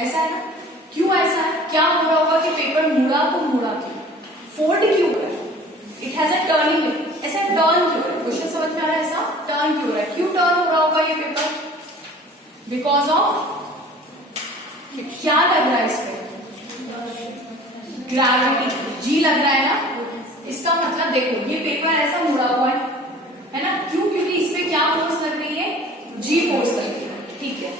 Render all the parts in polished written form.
ऐसा है ना, क्यों ऐसा है? क्या हो रहा होगा कि पेपर मुड़ा तो मुड़ा क्यों, फोल्ड क्यों हो रहा है? इट हैज अ टर्निंग, ऐसा टर्न क्यों है? क्वेश्चन समझ में आ रहा है? ऐसा टर्न क्यों हो रहा है? क्यों टर्न हो रहा होगा ये पेपर? बिकॉज ऑफ क्या लग रहा है इस पे? ग्रेविटी, जी लग रहा है ना। इसका मतलब देखो ये पेपर ऐसा मुड़ा हुआ है ना, क्यों? क्योंकि इस पे क्या फोर्स लग रही है? जी फोर्स लग रही है, ठीक है।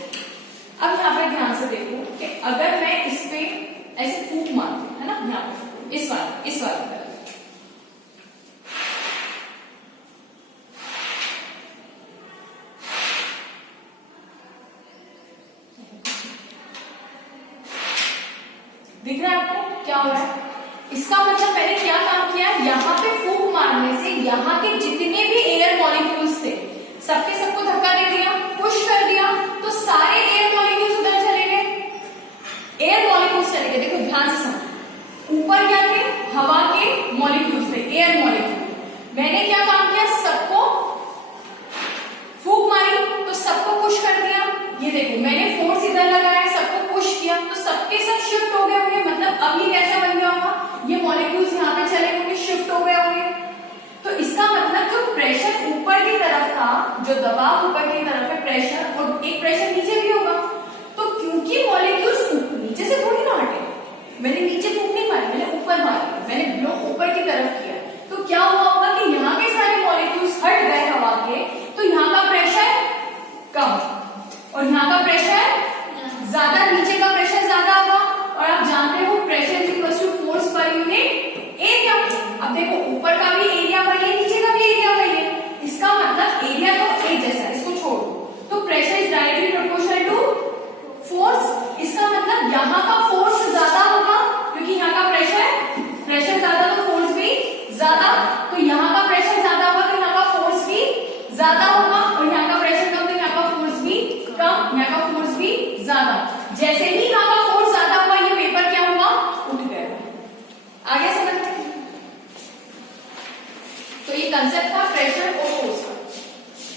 अब यहाँ पे ध्यान से देखो कि अगर मैं इस पे ऐसे फूंक मारती हूँ, है ना, यहाँ पे इस वाले दिख रहा है आपको क्या हो रहा है? इसका मतलब मैंने क्या काम किया? यहाँ पे फूंक मारने से यहाँ के जितने भी एयर मॉलिक्यूल्स थे सबके सबको धक्का दे दिया, पुश कर दिया, तो सारे एयर मॉलिक्यूल्स उधर चले गए। एयर मॉलिक्यूल्स चले गए, देखो ध्यान से समझो। ऊपर क्या थे? हवा के मॉलिक्यूल्स थे, एयर मॉलिक्यूल। मैंने क्या काम किया? सबको फूंक मारी तो सबको पुश कर दिया। ये देखो मैंने फोर्स इधर लगाया, सबको पुश किया, तो सबके सब शिफ्ट हो गए होंगे। मतलब अब ये कैसा बन गया होगा? ये मॉलिक्यूल्स यहाँ पे चले होंगे, शिफ्ट हो गए होंगे। तो इसका मतलब जो प्रेशर ऊपर की तरफ था, जो दबाव ऊपर की तरफ है प्रेशर, और एक प्रेशर नीचे भी होगा। तो क्योंकि मॉलिक्यूल्स नीचे से थोड़ी ना हटे, मैंने नीचे फूंक नहीं मारी, मैंने ऊपर मारी, मैंने ब्लो ऊपर की तरफ किया, तो क्या हुआ होगा कि यहाँ के सारे मॉलिक्यूल्स हट गए हवा के, तो यहाँ का प्रेशर कम और यहाँ का प्रेशर ज्यादा, नीचे का प्रेशर ज्यादा होगा। और आप जानते हो pressure is equal to force per unit area. अब देखो ऊपर का भी एरिया वही है, नीचे का भी एरिया वही है, इसका मतलब एरिया तो एक जैसा है, इसको छोड़ो। तो pressure is directly proportional to force. इसका मतलब यहाँ का फोर्स ज्यादा होगा, क्योंकि यहाँ का प्रेशर ज्यादा तो फोर्स भी ज्यादा, तो यहाँ का प्रेशर ज्यादा होगा तो यहाँ का फोर्स भी ज्यादा होगा, और यहाँ का प्रेशर कम तो यहाँ का फोर्स भी कम, यहाँ का फोर्स भी ज्यादा। जैसे ही यहाँ का फोर्स ज्यादा हुआ, ये पेपर क्या हुआ? उठ गया। आगे समझ में? तो ये कंसेप्ट था प्रेशर